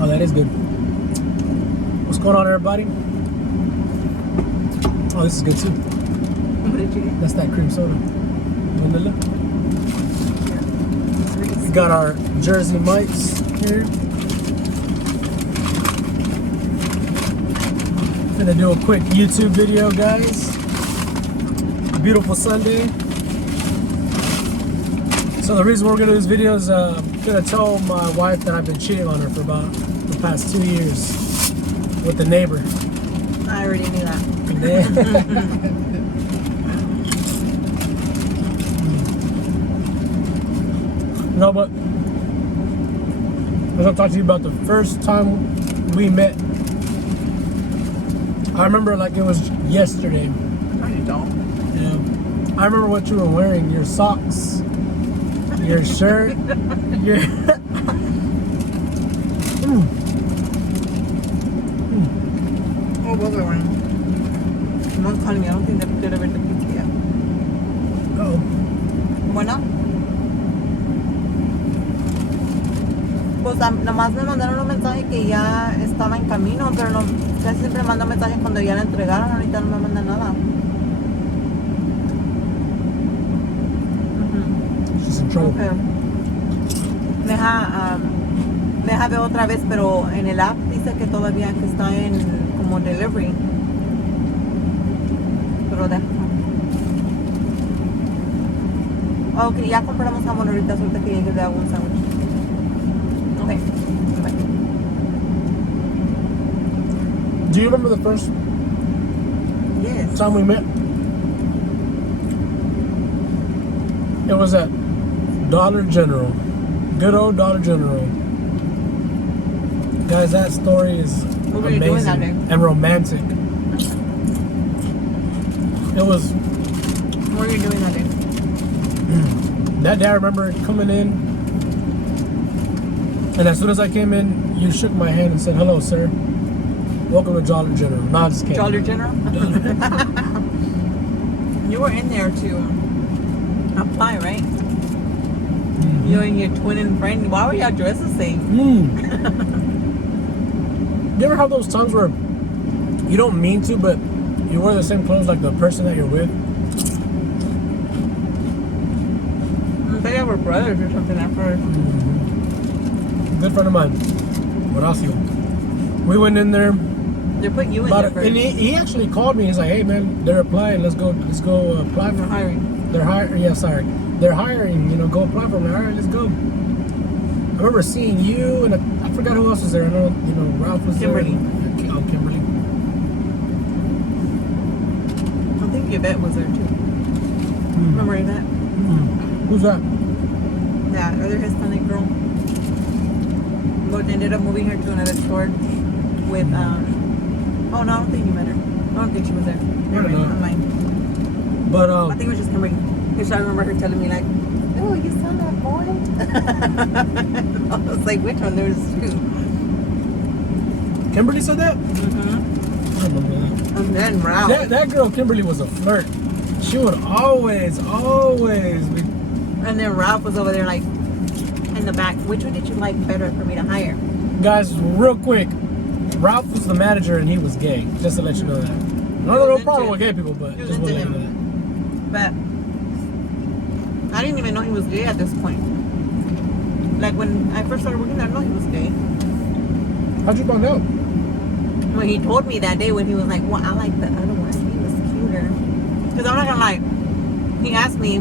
Oh, that is good. What's going on, everybody? Oh, this is good too. What did you get? That's that cream soda. Vanilla. We got our Jersey Mites here. Gonna do a quick YouTube video, guys. Beautiful Sunday. So the reason we're gonna do this video is I'm gonna tell my wife that I've been cheating on her for about the past 2 years with the neighbor. I already knew that. No, but I was gonna talk to you about the first time we met. I remember like it was yesterday. No, you don't. Yeah. I remember what you were wearing, your socks, your shirt, your... What was I wearing? Someone's calling me. I don't think they've delivered the pizza yet. Oh. Bueno. Pues nomás me mandaron un mensaje que ya estaba en camino, pero no, casi siempre mandan mensajes cuando ya la entregaron. Ahorita no me mandan nada. She's in trouble. Okay. Deja ver otra vez, pero en el app dice que todavía que está en como delivery. Pero deja. Ok, ya compramos jamón ahorita, suelta que llegue de algún sándwich. Okay. Bye. Do you remember the first Yes. time we met? It was at Dollar General. Good old Dollar General. Guys, that story is What were you doing that amazing day? and romantic. It was What were you doing that day? that day I remember coming in, and as soon as I came in, you shook my hand and said, "Hello, sir. Welcome to Dollar General." No, I'm just kidding. Dollar General? You were in there to apply, right? Mm-hmm. You and your twin and friend. Why were y'all dressed the same? You ever have those times where you don't mean to, but you wear the same clothes like the person that you're with? I thought y'all were brothers or something at first. Good friend of mine, Horacio. We went in there. They put you in there first. And he actually called me. He's like, "Hey man, they're applying. Let's go apply for They're hiring. They're hiring. Yeah, sorry. They're hiring. You know, go apply for them." All right, let's go. I remember seeing you, and I forgot who else was there. I know, Ralph was Kimberly. there. Oh, Kimberly. I think Yvette was there too. Remember Yvette? Who's that? That other Hispanic girl. But ended up moving her to another store with, oh no, I don't think you met her. I don't think she was there. Never know. mind. But I think it was just Kimberly. Because I remember her telling me like, "Oh, you saw that boy?" I was like, "Which one?" There was two. Kimberly said that. Mm-hmm. I remember that. And then Ralph. That girl Kimberly was a flirt. She would always be. And then Ralph was over there like in the back. Which one did you like better for me to hire? Guys, real quick, Ralph was the manager and he was gay. Just to let you know that. No problem with gay people, but He was just want to let into you know that. But I didn't even know he was gay at this point. Like when I first started working there, I didn't know he was gay. How'd you find out? When he told me that day when he was like, "Well, I like the other one. He was cuter." Because I'm not gonna lie, he asked me,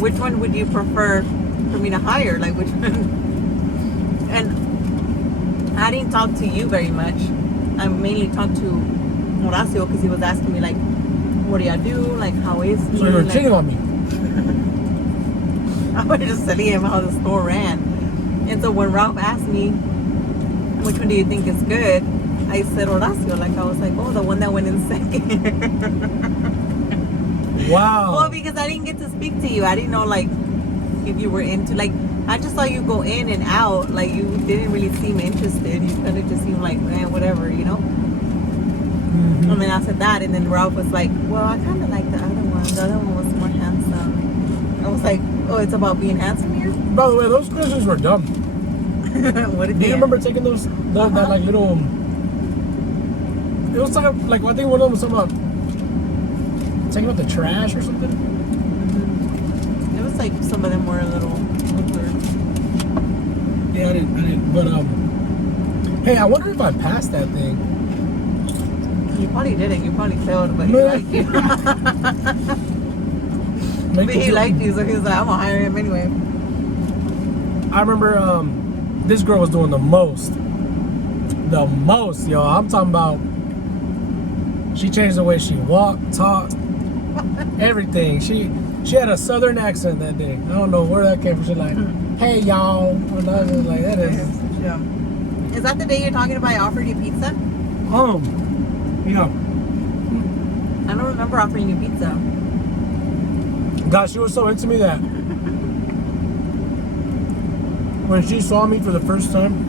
"Which one would you prefer for me to hire? Like which one?" And I didn't talk to you very much. I mainly talked to Horacio because he was asking me like, "What do y'all do? Like how is he?" So you were like, cheating on me. I was just telling him how the store ran. And so when Ralph asked me, "Which one do you think is good?" I said Horacio. Like I was like, "Oh, the one that went in second." Wow. Well, because I didn't get to speak to you. I didn't know like if you were into like I just saw you go in and out. Like you didn't really seem interested. You kind of just seemed like, whatever, you know. And then I said that, and then Ralph was like, "Well, I kind of like the other one. The other one was more handsome." I was like, "Oh, it's about being handsome here?" By the way, those questions were dumb. What did Do they you remember taking those that like little? It was like I think one of them was something about taking out the trash or something. It was like some of them were a little liquor. Yeah, I didn't. But hey, I wonder if I passed that thing. You probably didn't. You probably failed, but he No. liked you. But he liked you, so he was like, I'm gonna hire him anyway. I remember this girl was doing the most, y'all. I'm talking about. She changed the way she walked, talked, everything. She had a southern accent that day. I don't know where that came from. She's like, "Hey y'all," and I was just like, "That is." Yeah. Is that the day you're talking about? I offered you pizza. Yeah. I don't remember offering you pizza. God, she was so into me that when she saw me for the first time,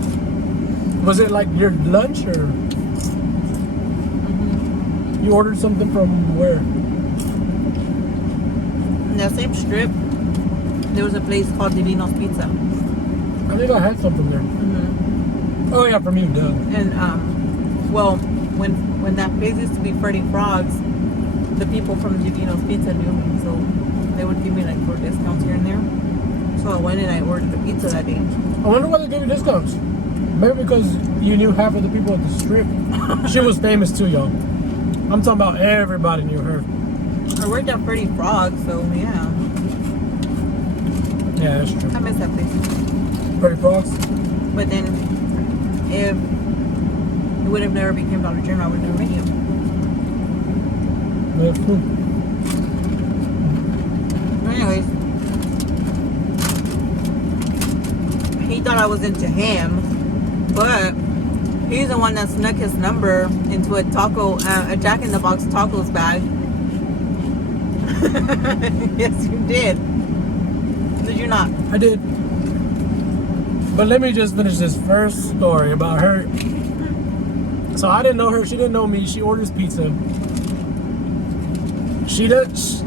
was it like your lunch or you ordered something from where? In that same strip, there was a place called Divino's Pizza. I think I had something there. Oh yeah, from you, duh. And well, when that place used to be Freddy Frogs, the people from Divino's Pizza knew me, so they would give me like 4 discounts here and there. So I went and I ordered the pizza that day. I wonder why they gave you discounts. Maybe because you knew half of the people at the strip. She was famous too, y'all. I'm talking about everybody knew her. I worked at Freddy Frog, so yeah. Yeah, that's true. I miss that place. Freddy Frogs. But then, if it would have never became Dollar General, I would have never met you. That's true. Anyways, he thought I was into him, but he's the one that snuck his number into a Jack in the Box tacos bag. Yes, you did. Did you not? I did. But let me just finish this first story about her. So I didn't know her. She didn't know me. She orders pizza.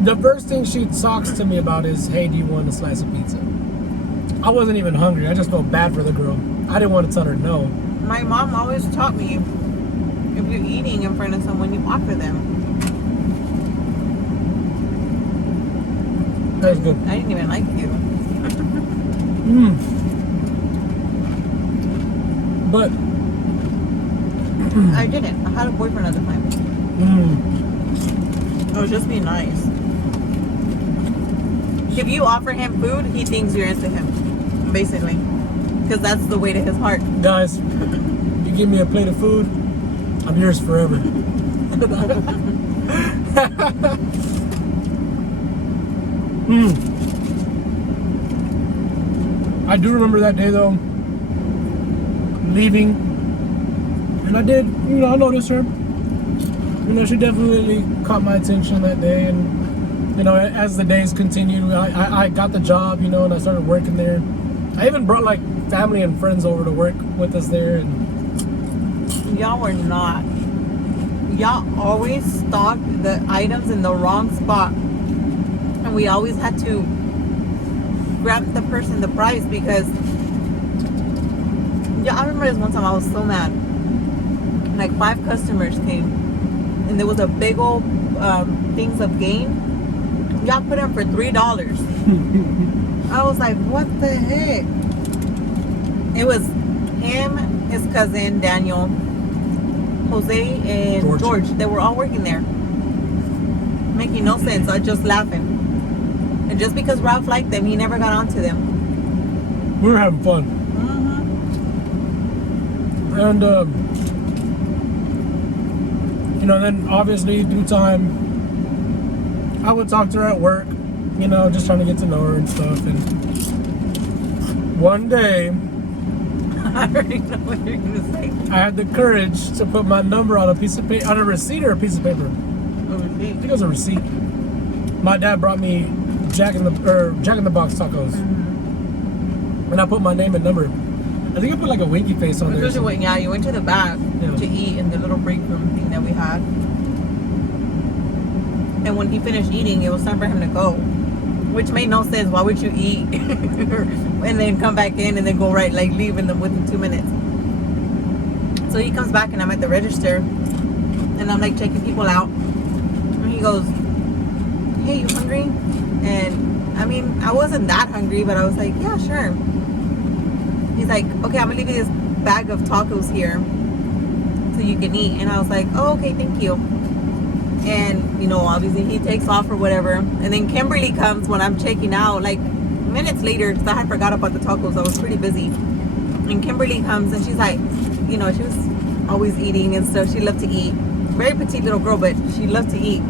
The first thing she talks to me about is, "Hey, do you want a slice of pizza?" I wasn't even hungry. I just felt bad for the girl. I didn't want to tell her no. My mom always taught me, if you're eating in front of someone, you offer them. That's good. I didn't even like you. But I didn't. I had a boyfriend at the time. I was just being nice. If you offer him food, he thinks you're into him, basically. Because that's the way to his heart. guys, you give me a plate of food, I'm yours forever. I do remember that day though, leaving, and I did, I noticed her. She definitely caught my attention that day, and as the days continued, I got the job, and I started working there. I even brought like family and friends over to work with us there, and Y'all were not. Y'all always stocked the items in the wrong spot, and we always had to grab the person the price because I remember this one time I was so mad. Like 5 customers came, and there was a big old things of game. Y'all put them for $3. I was like, what the heck? It was him, his cousin Daniel, Jose, and George. They were all working there, making no sense. I was just laughing. And just because Ralph liked them, he never got onto them. We were having fun. And then obviously through time, I would talk to her at work, just trying to get to know her and stuff. And one day, I already know what you're gonna say. I had the courage to put my number on a piece of paper, on a receipt or a piece of paper. I think it was a receipt. My dad brought me Jack in the Box tacos, and I put my name and number. I think I put like a winky face on there. You went to the back to eat in the little break room thing that we had. And when he finished eating, it was time for him to go. which made no sense. Why would you eat and then come back in and then go right, like leave in within 2 minutes? So he comes back and I'm at the register and I'm like checking people out. And he goes, "Hey, you hungry?" And I mean, I wasn't that hungry, but I was like, "Yeah, sure." He's like, "Okay, I'm gonna leave you this bag of tacos here so you can eat." And I was like, "Oh, okay, thank you." And you know, obviously he takes off or whatever. And then Kimberly comes when I'm checking out, like minutes later, because I had forgot about the tacos. I was pretty busy. And Kimberly comes and she's like, you know, she was always eating and stuff. She loved to eat. Very petite little girl, but she loved to eat.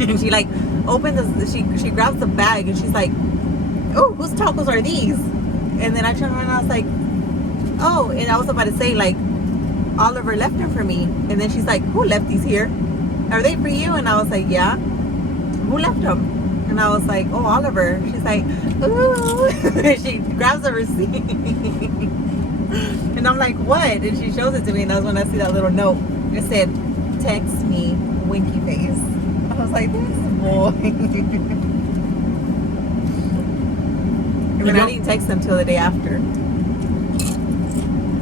And she like opens she grabs the bag and she's like, "Oh, whose tacos are these?" And then I turned around and I was like, "Oh," and I was about to say like, "Oliver left them for me." And then she's like, "Who left these here? Are they for you?" And I was like, "Yeah." "Who left them?" And I was like, "Oh, Oliver." She's like, "Ooh." She grabs the receipt. And I'm like, "What?" And she shows it to me, and that's when I see that little note. It said, "Text me, winky face." I was like, "This boy." And then I didn't text him till the day after.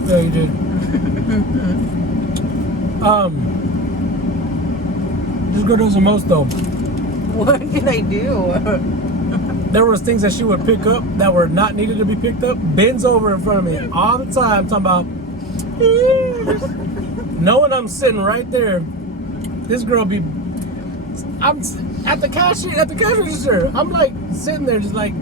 Yeah, you did. This girl does the most though. What did I do? There was things that she would pick up that were not needed to be picked up. Bends over in front of me all the time, talking about knowing I'm sitting right there. This girl be, I'm at the cash register. I'm like sitting there just like,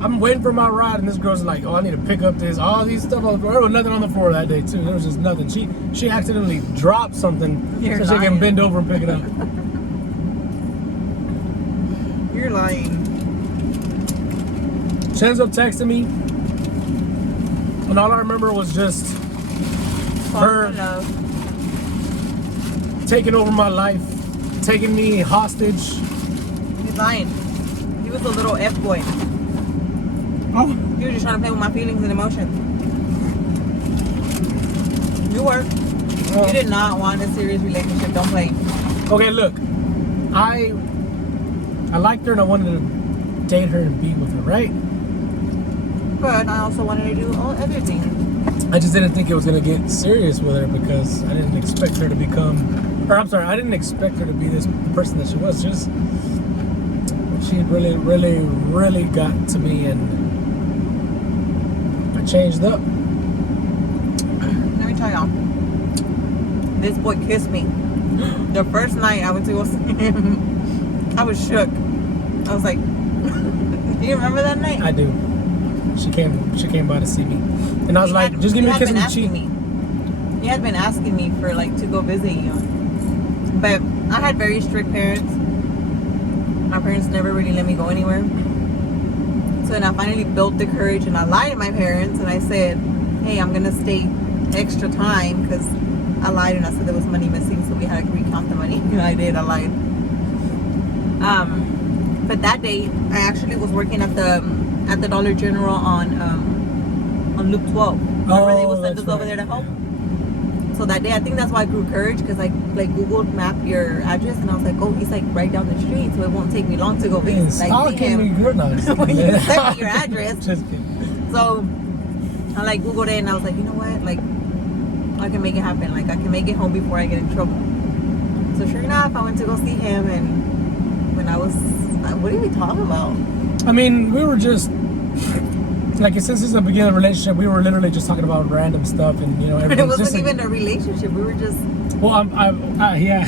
I'm waiting for my ride, and this girl's like, "Oh, I need to pick up this, all these stuff on the floor." There was nothing on the floor that day too. There was just nothing. She accidentally dropped something You're so she can lying. bend over and pick it up. You're lying. She ends up texting me, and all I remember was just her Love. taking over my life, taking me hostage. He's lying. He was a little F-boy. Oh. You were just trying to play with my feelings and emotions. You were. You did not want a serious relationship. Don't play. Okay, look, I liked her and I wanted to date her and be with her, right? But I also wanted to do all everything. I just didn't think it was gonna get serious with her because I didn't expect her to become, or I'm sorry, I didn't expect her to be this person that she was. Just she really, really, really got to me and I changed up. Let me tell y'all. This boy kissed me. The first night I went to go see him, I was shook. I was like, do you remember that night? I do. She came by to see me, and I was like, "Just give me a kiss on the cheek." He had been asking me for like to go visit you, but I had very strict parents. My parents never really let me go anywhere. So then I finally built the courage and I lied to my parents and I said, "Hey, I'm gonna stay extra time," because I lied and I said there was money missing, so we had to recount the money. And I did. I lied. But that day I actually was working at the Dollar General on Loop 12. Remember they would send us over there to help? So that day, I think that's why I grew courage, because I like Googled map your address and I was like, "Oh, he's like right down the street, so it won't take me long to go visit." Like, see him. You're nice. When you sent me your address. Just kidding. So I like Googled it and I was like, you know what? Like, I can make it happen. Like, I can make it home before I get in trouble. So sure enough, I went to go see him, and when I was, what did we talk about? I mean, we were just like, since this is the beginning of the relationship, we were literally just talking about random stuff, and you know, everything. It wasn't just even a relationship. We were just. Well, yeah.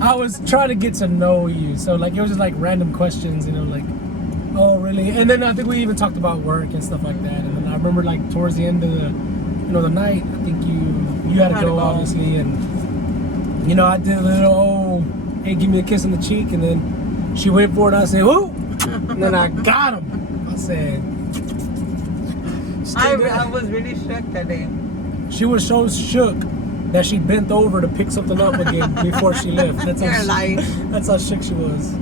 I was trying to get to know you, so like it was just like random questions, you know, like, "Oh, really?" And then I think we even talked about work and stuff like that. And then I remember like towards the end of the, the night, I think you had to go obviously, and you know, I did a little, "Oh, hey, give me a kiss on the cheek," and then she went for it. And I said, "Whoo!" And then I got him. I said, I was really shook that day. She was so shook that she bent over to pick something up again before she left. You're lying. That's how shook she was.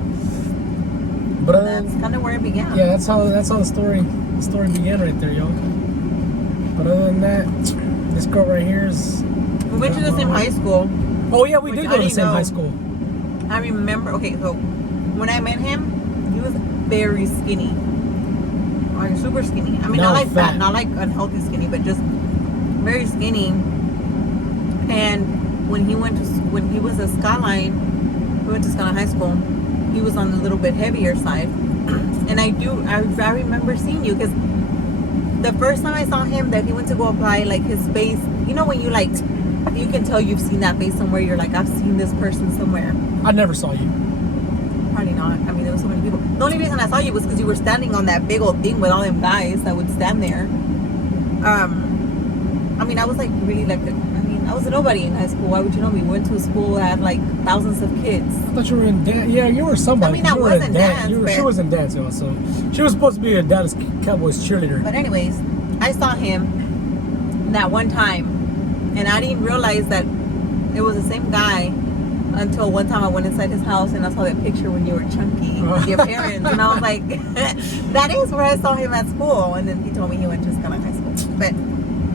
But that's kind of where it began. Yeah, that's how the story began right there, y'all. But other than that, this girl right here is. We went to the same high school. Oh yeah, we did go to the same high school. I remember. Okay, so when I met him, he was very skinny. Like super skinny. I mean, Now not like fat. fat, not like unhealthy skinny, but just very skinny. And when he was a Skyline, we went to Skyline High School, he was on the little bit heavier side. And I remember seeing you because the first time I saw him that he went to go apply, like his face, you know when you like, you can tell you've seen that face somewhere, you're like, I've seen this person somewhere. I never saw you. Probably not. I mean, there were so many people. The only reason I saw you was because you were standing on that big old thing with all them guys that would stand there. I mean, I was like really like, I was a nobody in high school. Why would you know me? We went to a school that had like thousands of kids. I thought you were in dance. Yeah, you were somebody. I mean, I You were was in in dance, She but- was in dance also. She was supposed to be a Dallas Cowboys cheerleader. But anyways, I saw him that one time, and I didn't realize that it was the same guy until one time I went inside his house and I saw that picture when you were chunky with your parents, and I was like, that is where I saw him at school. And then he told me he went to Skyline High School. But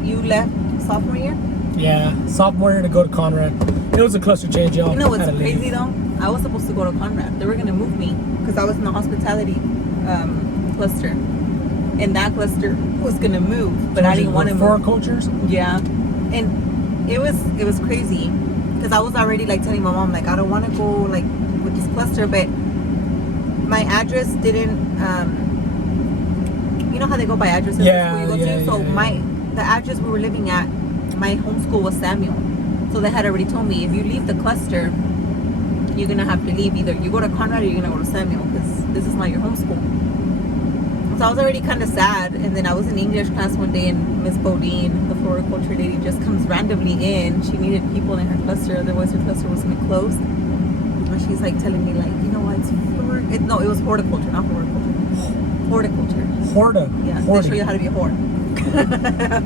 you left sophomore year? Yeah, sophomore year to go to Conrad. It was a cluster change, y'all. You know what's Had to leave. crazy though? I was supposed to go to Conrad. They were gonna move me because I was in the hospitality cluster, and that cluster was gonna move, but I didn't want to Four move. cultures. Yeah, and it was crazy because I was already like telling my mom like I don't want to go like with this cluster, but my address didn't. You know how they go by addresses? Yeah, the school you go yeah, to? So yeah. the address we were living at, my home school was Samuel. So they had already told me if you leave the cluster, you're gonna have to leave. Either you go to Conrad or you're gonna go to Samuel because this is not your home school. So I was already kind of sad, and then I was in English class one day, and Miss Bodine, the floriculture lady, just comes randomly in. She needed people in her cluster, otherwise her cluster was gonna close. And she's like telling me like, you know what? No, it was horticulture, not floriculture. Horticulture. Horta. Yeah, they Horty. show you how to be a whore.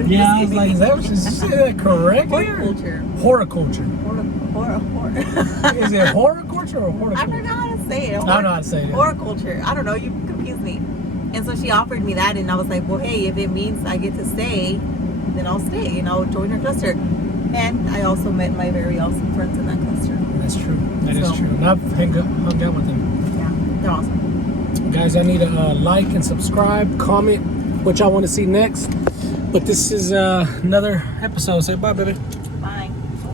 Yeah, I was like, is that what you said that correct? Horticulture. Horticulture. Is it horticulture or I horticulture? don't know how to say it. I don't know how to say it. Horticulture. I don't know. You confused me. And so she offered me that, and I was like, well, hey, if it means I get to stay, then I'll stay, and I'll join her cluster. And I also met my very awesome friends in that cluster. That's true. That is So- true. And I've hung out with them. Yeah, they're awesome. Guys, I need a like and subscribe, comment what y'all want to see next. But this is another episode. Say bye, baby. Bye.